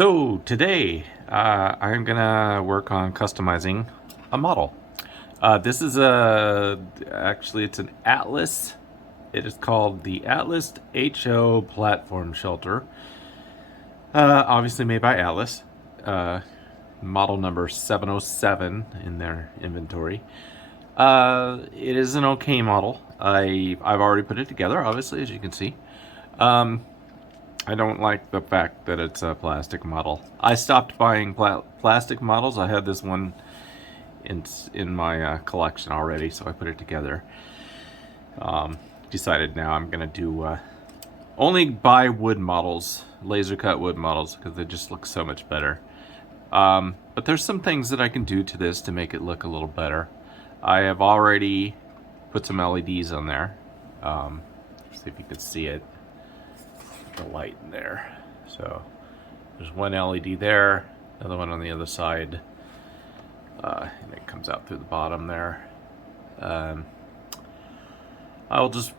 So today I'm gonna work on customizing a model. This is actually it's an Atlas. It is called the Atlas HO Platform Shelter. Obviously made by Atlas. Model number 707 in their inventory. It is an okay model. I've already put it together, obviously, as you can see. I don't like the fact that it's a plastic model. I stopped buying plastic models. I had this one in my collection already, so I put it together. Decided now I'm gonna do only buy wood models, laser cut wood models, because they just look so much better. But there's some things that I can do to this to make it look a little better. I have already put some LEDs on there. See if you can see it. The light in there. So there's one LED there, another one on the other side, and it comes out through the bottom there. I'll just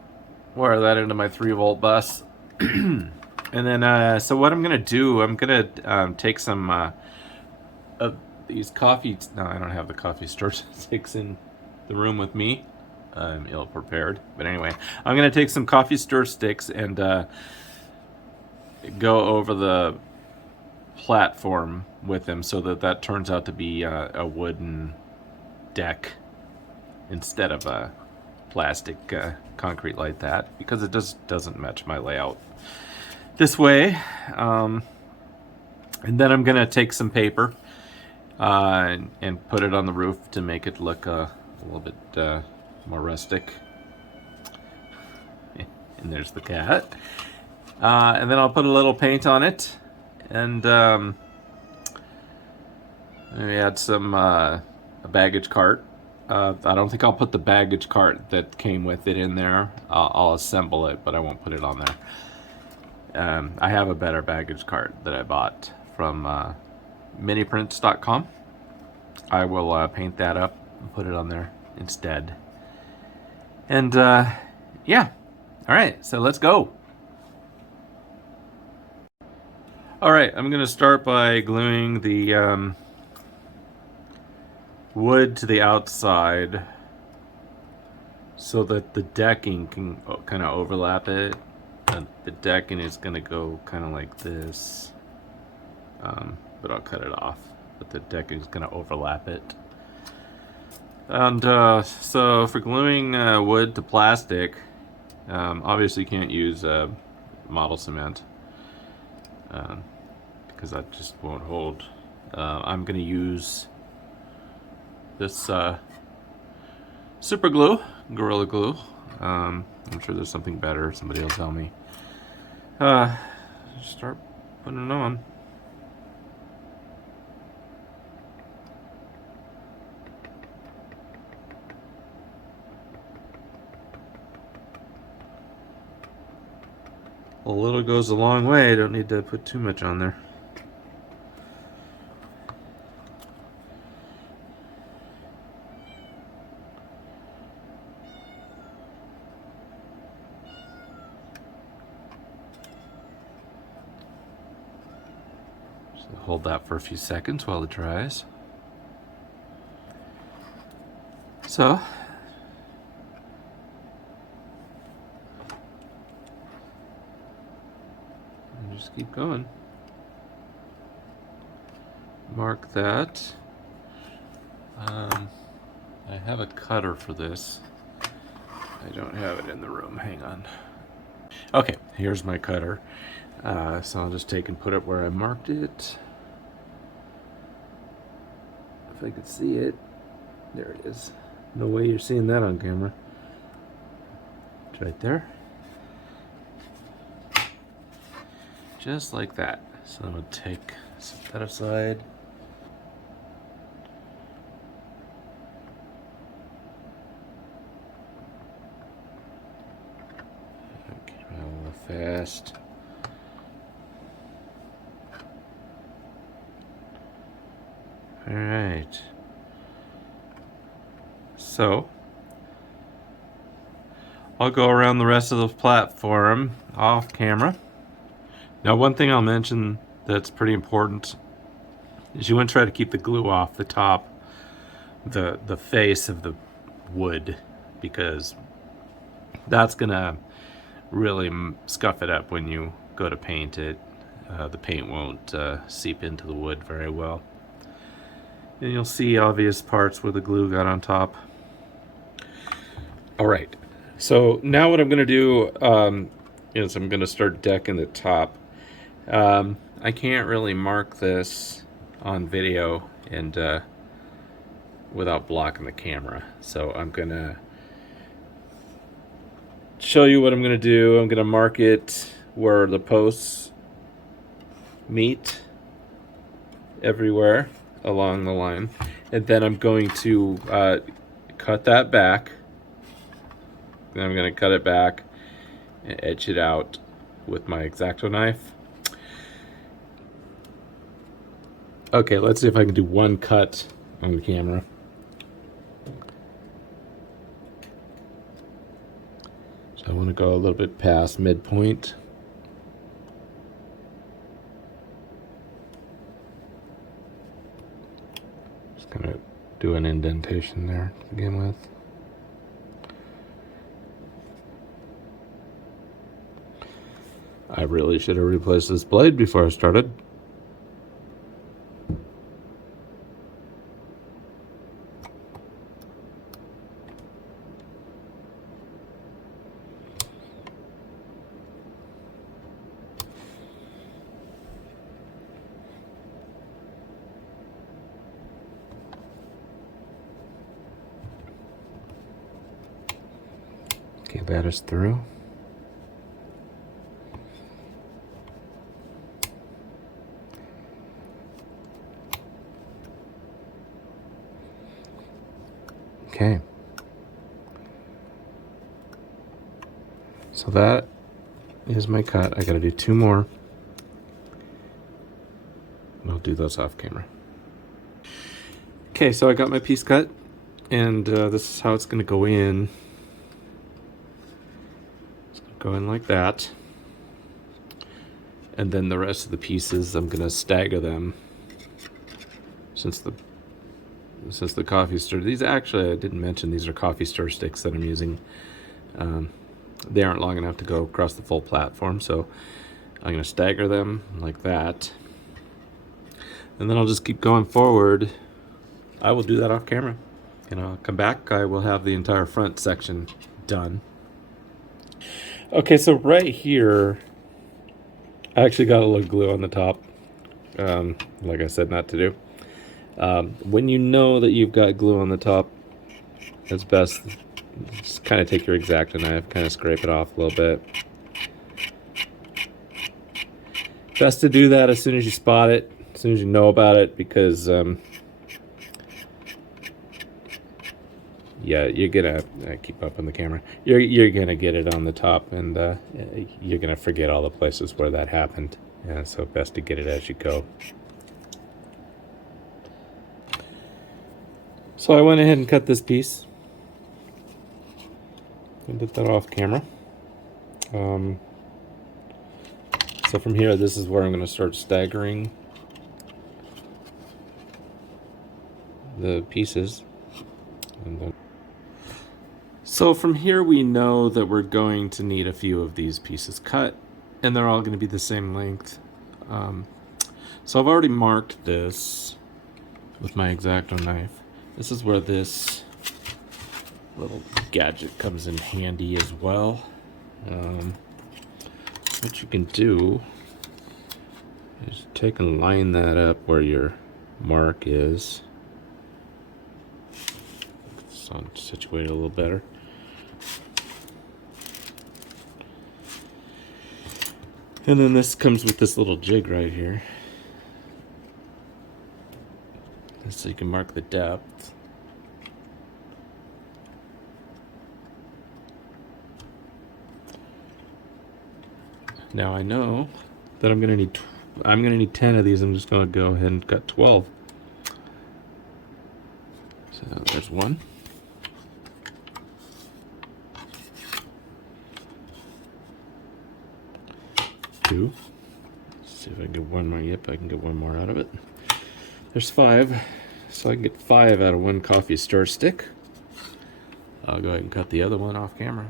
wire that into my 3-volt bus. And then so what I'm gonna do, I'm gonna take some of these coffee, no, I don't have the coffee sticks in the room with me. I'm ill prepared, but anyway, I'm gonna take some coffee stir sticks and go over the platform with them so that turns out to be a wooden deck instead of a plastic concrete like that, because it just doesn't match my layout this way. And then I'm gonna take some paper and put it on the roof to make it look a little bit more rustic. And there's the cat. And then I'll put a little paint on it, and maybe add some a baggage cart. I don't think I'll put the baggage cart that came with it in there. I'll assemble it, but I won't put it on there. I have a better baggage cart that I bought from miniprints.com. I will paint that up and put it on there instead. And yeah, all right, so let's go. All right, I'm gonna start by gluing the wood to the outside so that the decking can kind of overlap it. The decking is gonna go kind of like this, but I'll cut it off. But the decking is gonna overlap it. And so for gluing wood to plastic, obviously you can't use model cement. Because that just won't hold. I'm going to use this super glue, Gorilla Glue. I'm sure there's something better. Somebody will tell me. Start putting it on. A little goes a long way. Don't need to put too much on there. So hold that for a few seconds while it dries. So just keep going. Mark that. I have a cutter for this. I don't have it in the room. Hang on. Okay, here's my cutter. So I'll just take and put it where I marked it. If I could see it. There it is. No way you're seeing that on camera. It's right there. Just like that. So I'm going to set that aside. Okay, a little fast. All right. So I'll go around the rest of the platform off camera. Now, one thing I'll mention that's pretty important is you want to try to keep the glue off the top, the face of the wood, because that's gonna really scuff it up when you go to paint it. The paint won't seep into the wood very well. And you'll see obvious parts where the glue got on top. All right, so now what I'm gonna do is I'm gonna start decking the top. I can't really mark this on video and without blocking the camera, so I'm gonna show you what I'm gonna do. I'm gonna mark it where the posts meet everywhere along the line, and then I'm going to cut that back. Then I'm going to cut it back and edge it out with my X-Acto knife. Okay, let's see if I can do one cut on the camera. So I want to go a little bit past midpoint. Just going to do an indentation there to begin with. I really should have replaced this blade before I started. Okay, that is through. Okay. So that is my cut. I gotta do two more. And I'll do those off camera. Okay, so I got my piece cut, and this is how it's gonna go in. It's gonna go in like that. And then the rest of the pieces, I'm gonna stagger them. Since the coffee stir, these actually, I didn't mention, these are coffee stir sticks that I'm using. They aren't long enough to go across the full platform, so I'm going to stagger them like that. And then I'll just keep going forward. I will do that off camera. And I'll come back, I will have the entire front section done. Okay, so right here, I actually got a little glue on the top. Like I said, not to do. When you know that you've got glue on the top, it's best just kind of take your X-Acto knife, kind of scrape it off a little bit. Best to do that as soon as you spot it, as soon as you know about it, because yeah, you're gonna keep up on the camera. You're gonna get it on the top, and you're gonna forget all the places where that happened. Yeah, so best to get it as you go. So I went ahead and cut this piece. I did that off camera. So from here, this is where I'm going to start staggering the pieces. And then, so from here, we know that we're going to need a few of these pieces cut, and they're all going to be the same length. So I've already marked this with my X-Acto knife. This is where this little gadget comes in handy as well. What you can do is take and line that up where your mark is. So situate it a little better. And then this comes with this little jig right here. So you can mark the depth. Now I know that I'm gonna need 10 of these. I'm just gonna go ahead and cut 12. So there's one. 2. Let's see See if I can get one more. Yep, I can get one more out of it. There's 5, so I can get 5 out of 1 coffee stir stick. I'll go ahead and cut the other one off camera.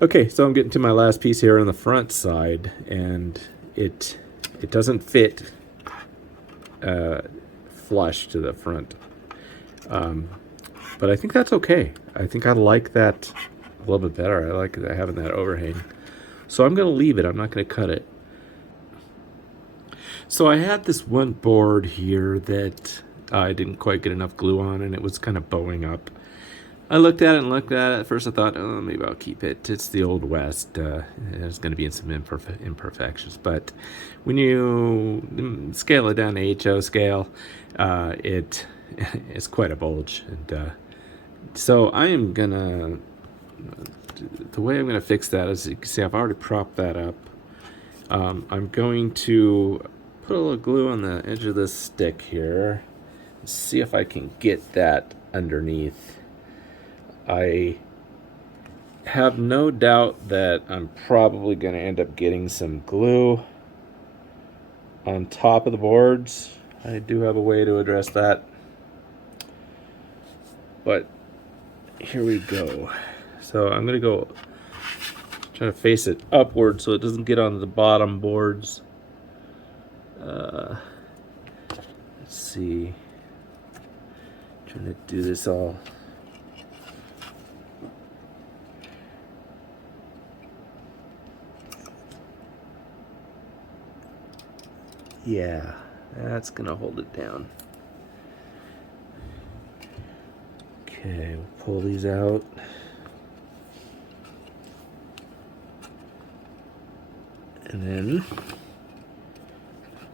Okay, so I'm getting to my last piece here on the front side, and it doesn't fit flush to the front. But I think that's okay. I think I like that a little bit better. I like having that overhang. So I'm going to leave it. I'm not going to cut it. So I had this one board here that I didn't quite get enough glue on, and it was kind of bowing up. I looked at it and looked at it. At first I thought, oh, maybe I'll keep it. It's the Old West. There's going to be some imperfections. But when you scale it down to HO scale, it's quite a bulge. And so I am going to... The way I'm going to fix that is, you can see I've already propped that up. I'm going to put a little glue on the edge of this stick here and see if I can get that underneath. I have no doubt that I'm probably going to end up getting some glue on top of the boards. I do have a way to address that. But here we go. So I'm going to go try to face it upward so it doesn't get onto the bottom boards. Let's see. Trying to do this all. Yeah, that's gonna hold it down. Okay, we'll pull these out. And then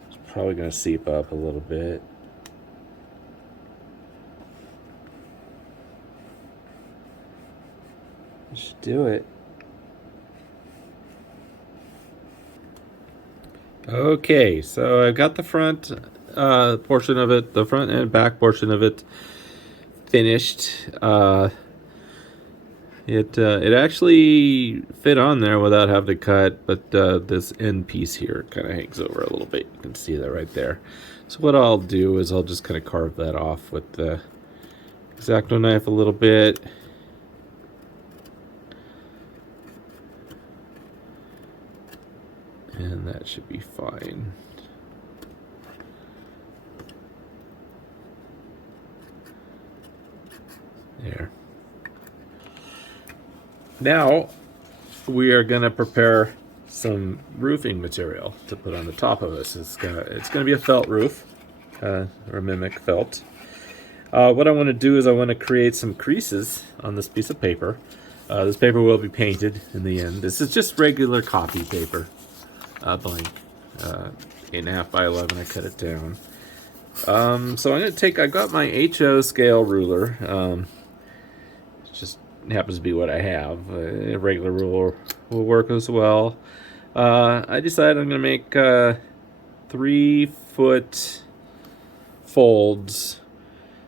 it's probably gonna seep up a little bit. Just do it. Okay, so I've got the front portion of it, the front and back portion of it finished. It actually fit on there without having to cut, but this end piece here kind of hangs over a little bit. You can see that right there. So what I'll do is I'll just kind of carve that off with the X-Acto knife a little bit. And that should be fine. There. Now we are going to prepare some roofing material to put on the top of this. It's gonna be a felt roof, or mimic felt. What I want to do is I want to create some creases on this piece of paper. This paper will be painted in the end. This is just regular copy paper, blank, 8.5 by 11. I cut it down. So I'm gonna take. I got my HO scale ruler. It just happens to be what I have. A regular ruler will work as well. I decided I'm gonna make 3-foot folds.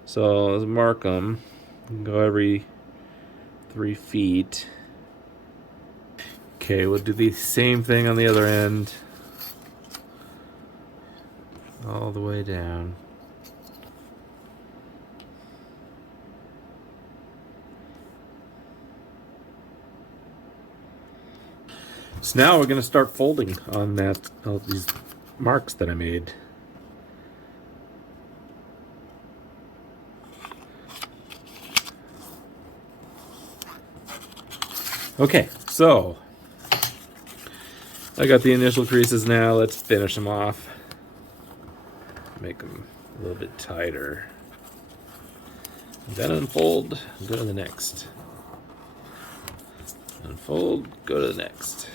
So let's mark them. Go every 3 feet. Okay, we'll do the same thing on the other end. All the way down. So now we're going to start folding on all these marks that I made. Okay, so I got the initial creases now. Let's finish them off. Make them a little bit tighter. Then unfold, go to the next. Unfold, go to the next.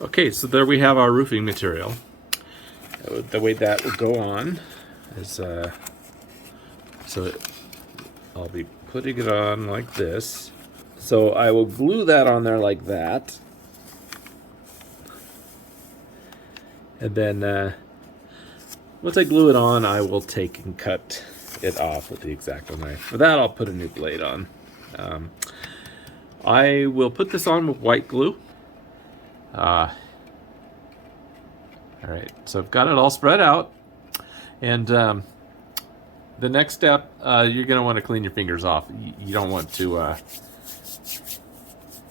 Okay, so there we have our roofing material. The way that will go on is I'll be putting it on like this. So I will glue that on there like that. And then Once I glue it on, I will take and cut it off with the X-Acto knife. For that, I'll put a new blade on. I will put this on with white glue. All right, so I've got it all spread out. And the next step, you're going to want to clean your fingers off. You don't want to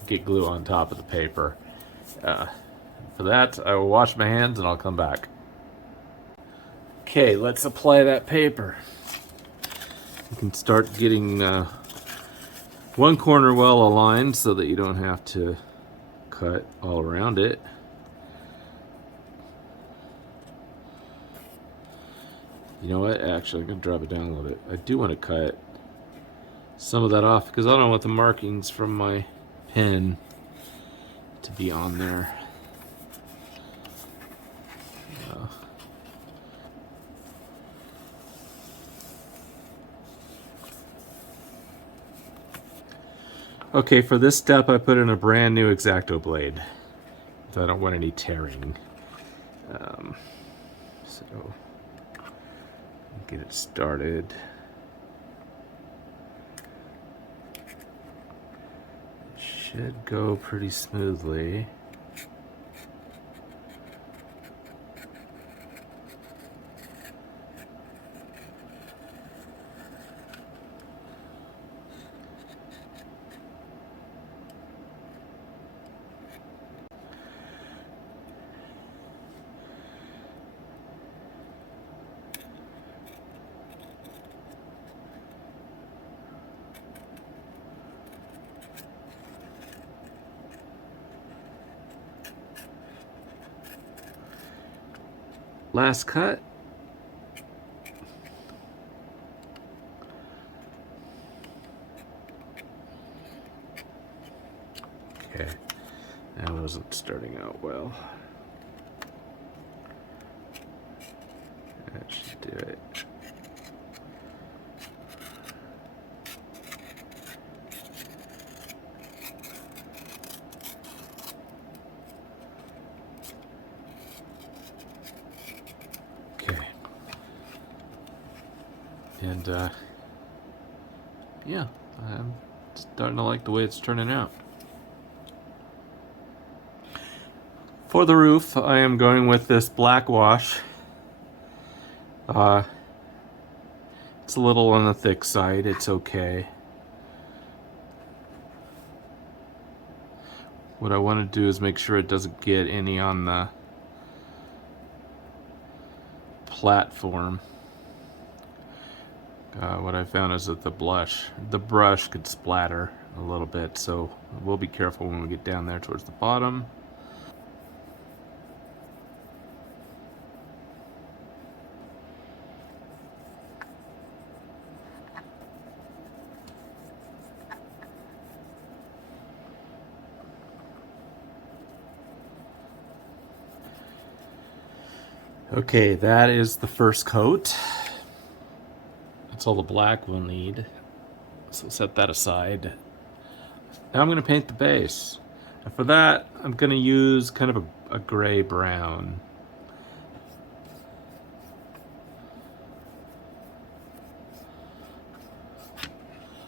get glue on top of the paper. For that, I will wash my hands and I'll come back. Okay, let's apply that paper. You can start getting one corner well aligned so that you don't have to cut all around it. You know what? Actually, I'm going to drop it down a little bit. I do want to cut some of that off because I don't want the markings from my pen to be on there. Okay, for this step I put in a brand new X-Acto blade. So I don't want any tearing. So, get it started. It should go pretty smoothly. Last cut. Okay, that wasn't starting out well. That should do it. And yeah, I'm starting to like the way it's turning out. For the roof, I am going with this black wash. It's a little on the thick side, it's okay. What I want to do is make sure it doesn't get any on the platform. What I found is that the brush could splatter a little bit, so we'll be careful when we get down there towards the bottom. Okay, that is the first coat. That's all the black we'll need. So set that aside. Now I'm going to paint the base. And for that, I'm going to use kind of a gray brown.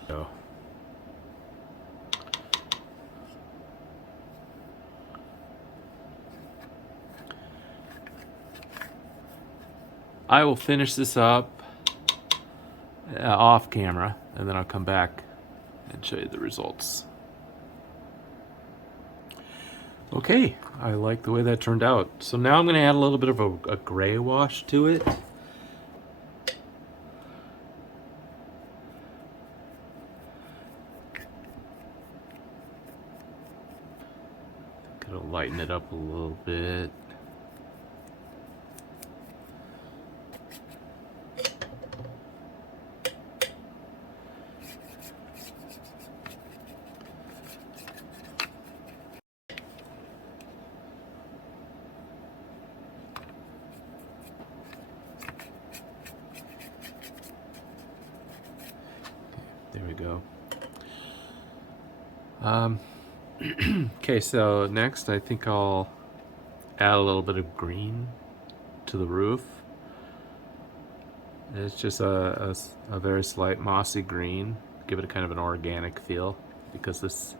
So. I will finish this up off camera, and then I'll come back and show you the results. Okay, I like the way that turned out. So now I'm going to add a little bit of a gray wash to it. Gotta lighten it up a little bit. There we go. Okay, so next I think I'll add a little bit of green to the roof. It's just a very slight mossy green. Give it a kind of an organic feel because this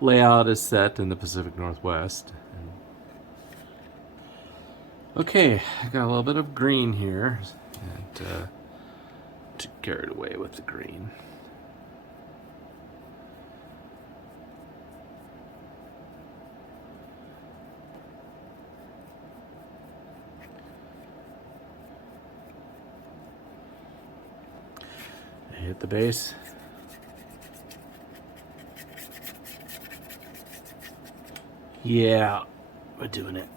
layout is set in the Pacific Northwest. Okay, I got a little bit of green here, and too carried away with the green. Hit the base. Yeah, we're doing it.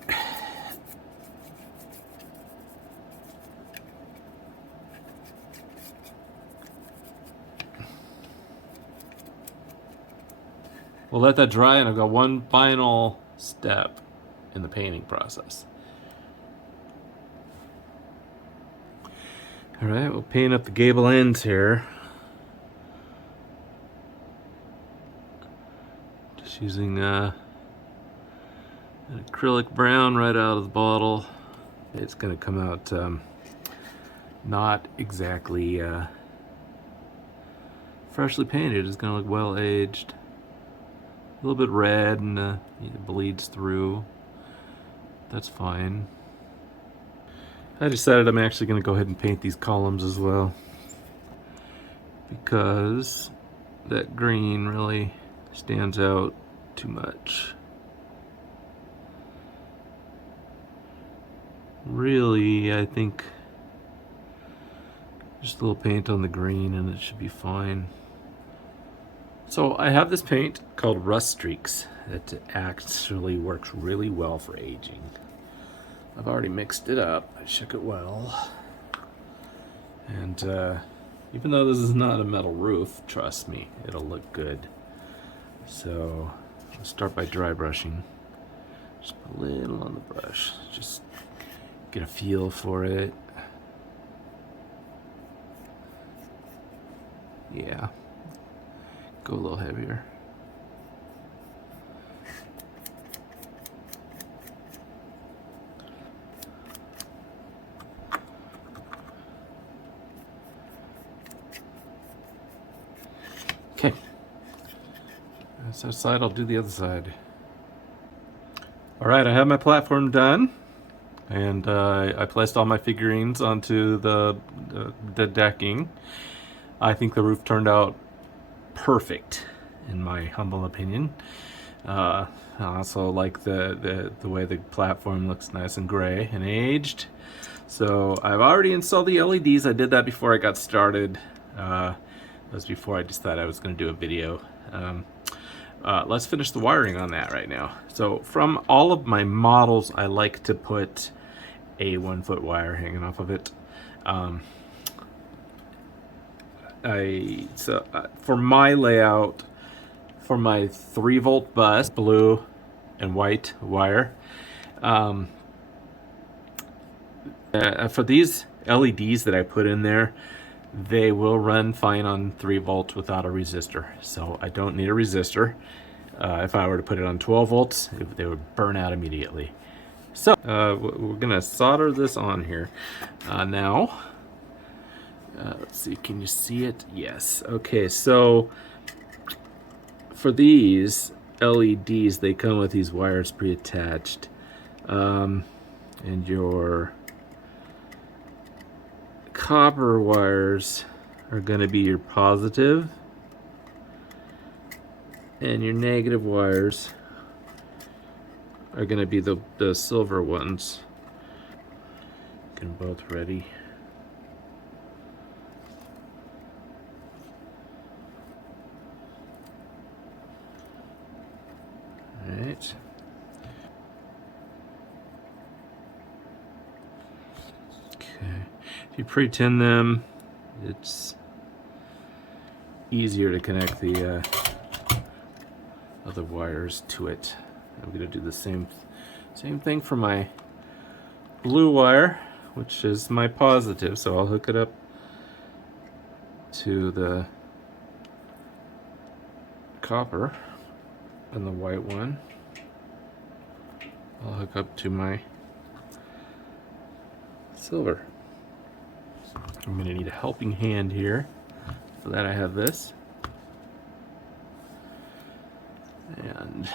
We'll let that dry, and I've got one final step in the painting process. All right, we'll paint up the gable ends here. Just using an acrylic brown right out of the bottle. It's going to come out not exactly freshly painted. It's going to look well aged. A little bit red, and it bleeds through. That's fine. I decided I'm actually going to go ahead and paint these columns as well, because that green really stands out too much. Really, I think just a little paint on the green and it should be fine. So I have this paint called Rust Streaks that actually works really well for aging. I've already mixed it up. I shook it well. And even though this is not a metal roof, trust me, it'll look good. So I'll start by dry brushing. Just a little on the brush. Just get a feel for it. Yeah. Go a little heavier. Okay. That's that side, I'll do the other side. Alright, I have my platform done. And I placed all my figurines onto the decking. I think the roof turned out perfect, in my humble opinion. I also like the way the platform looks nice and gray and aged. So I've already installed the LEDs. I did that before I got started. That was before I decided I was going to do a video. Let's finish the wiring on that right now. So from all of my models, I like to put a 1-foot wire hanging off of it. For my layout, for my 3-volt bus, blue and white wire. For these LEDs that I put in there, they will run fine on 3 volts without a resistor. So I don't need a resistor. If I were to put it on 12 volts, they would burn out immediately. So we're gonna solder this on here now. Let's see, can you see it? Yes. Okay, so for these LEDs, they come with these wires pre-attached, and your copper wires are going to be your positive, and your negative wires are going to be the silver ones. Get them both ready. All right. Okay. If you pre-tin them, it's easier to connect the other wires to it. I'm going to do the same thing for my blue wire, which is my positive, so I'll hook it up to the copper, and the white one I'll hook up to my silver. I'm going to need a helping hand here. For that I have this. And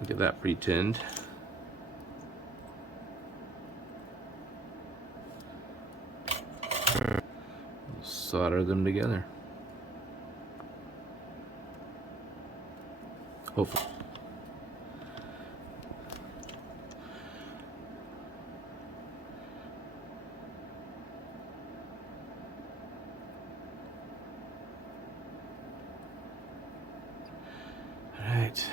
look at that pre-tinned. We'll solder them together. Hopefully. All right.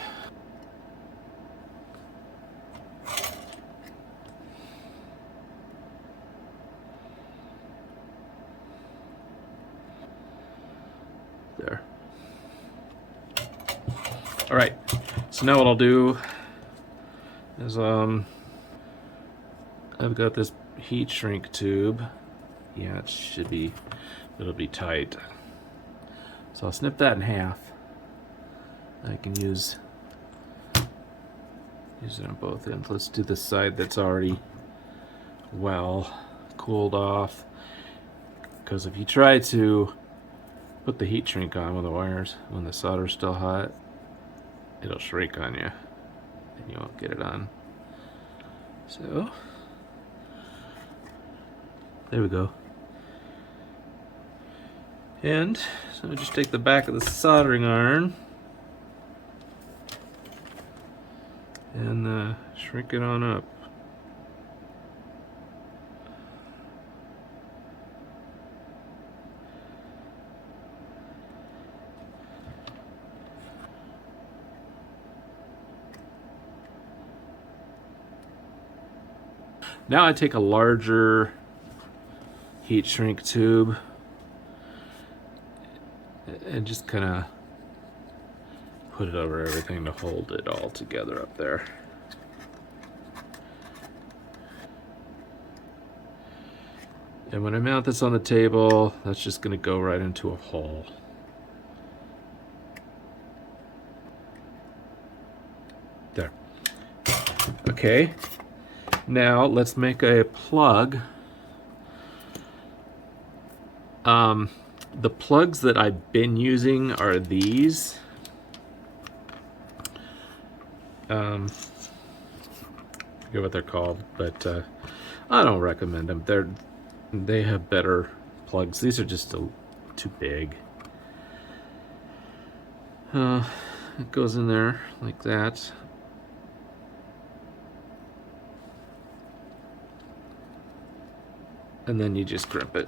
There. All right. So now what I'll do is I've got this heat shrink tube. Yeah, it'll be tight. So I'll snip that in half. I can use it on both ends. Let's do the side that's already well cooled off. Because if you try to put the heat shrink on with the wires when the solder's still hot, it'll shrink on you and you won't get it on. So there we go. And so I just take the back of the soldering iron and shrink it on up. Now I take a larger heat shrink tube and just kind of put it over everything to hold it all together up there. And when I mount this on the table, that's just going to go right into a hole. There. Okay. Now let's make a plug. The plugs that I've been using are these. I forget what they're called, but I don't recommend them. They have better plugs. These are just too big. It goes in there like that. And then you just crimp it.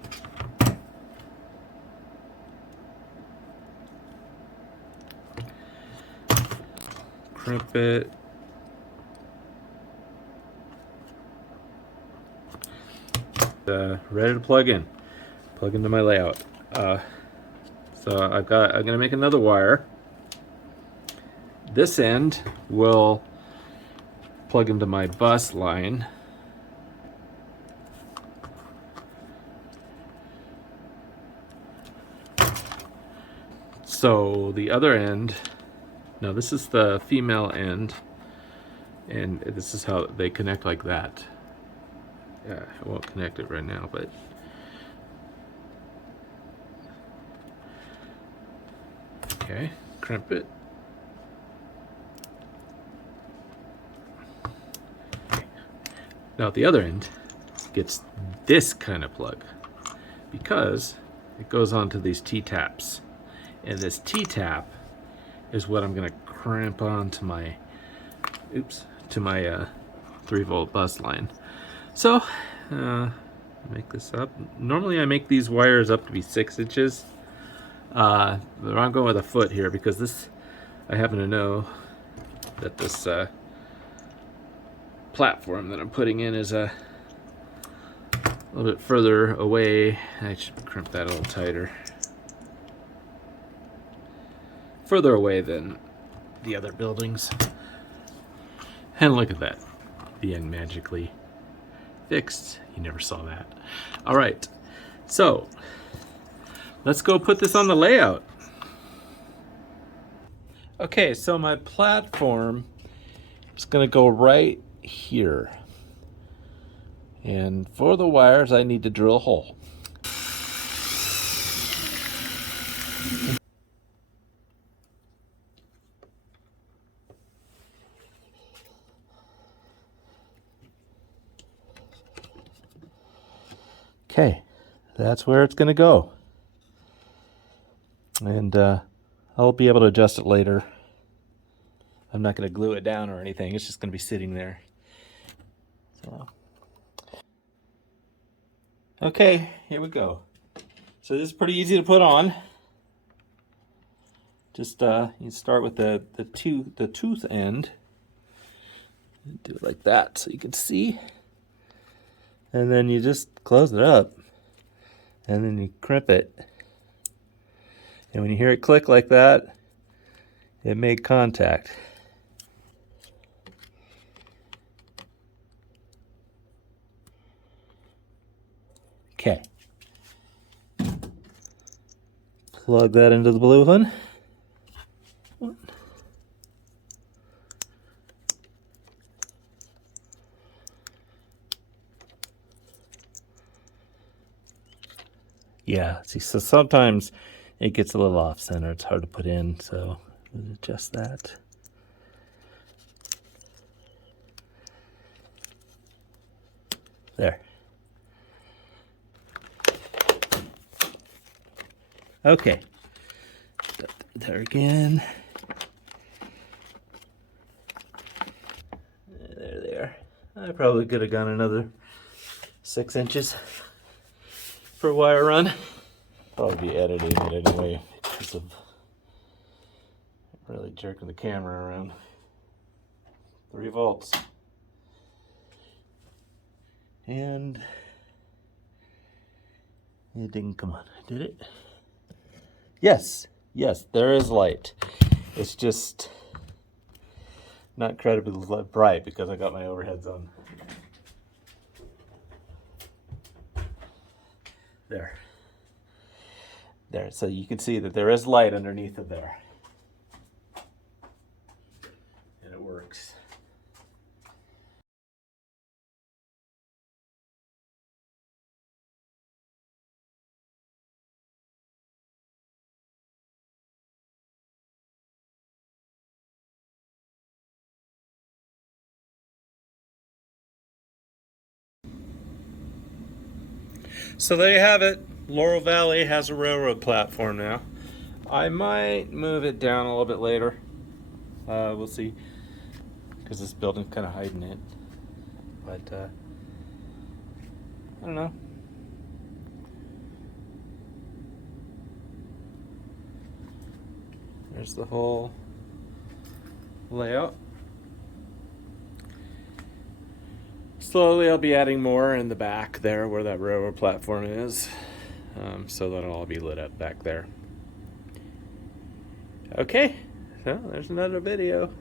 Crimp it. Ready to plug in. Plug into my layout. So I'm gonna make another wire. This end will plug into my bus line. So the other end, now this is the female end, and this is how they connect like that. Yeah, I won't connect it right now, but okay, crimp it. Now at the other end gets this kind of plug because it goes onto these T-taps. And this T-tap is what I'm going to crimp onto my 3-volt bus line. So, make this up. Normally I make these wires up to be 6 inches. But I'm going with a foot here because this, I happen to know that this platform that I'm putting in is a little bit further away. I should crimp that a little tighter. Further away than the other buildings. And look at that. The end magically fixed. You never saw that. All right. So let's go put this on the layout. Okay, so my platform is going to go right here. And for the wires, I need to drill a hole. Okay, that's where it's going to go. And I'll be able to adjust it later. I'm not going to glue it down or anything. It's just going to be sitting there. So. Okay, here we go. So this is pretty easy to put on. Just you start with the tooth end. Do it like that so you can see. And then you just close it up. And then you crimp it. And when you hear it click like that, it made contact. Okay. Plug that into the blue one. Yeah, see, so sometimes it gets a little off center. It's hard to put in, so we'll adjust that. There. Okay. There again. There. I probably could have gone another 6 inches for wire run. Probably be editing it anyway because of really jerking the camera around. 3 volts. And it didn't come on, did it? Yes, there is light. It's just not incredibly bright because I got my overheads on. There. So you can see that there is light underneath it there. And it works. So there you have it. Laurel Valley has a railroad platform now. I might move it down a little bit later. We'll see. Because this building's kind of hiding it. But, I don't know. There's the whole layout. Slowly I'll be adding more in the back there where that railroad platform is. So that'll all be lit up back there. Okay, so there's another video.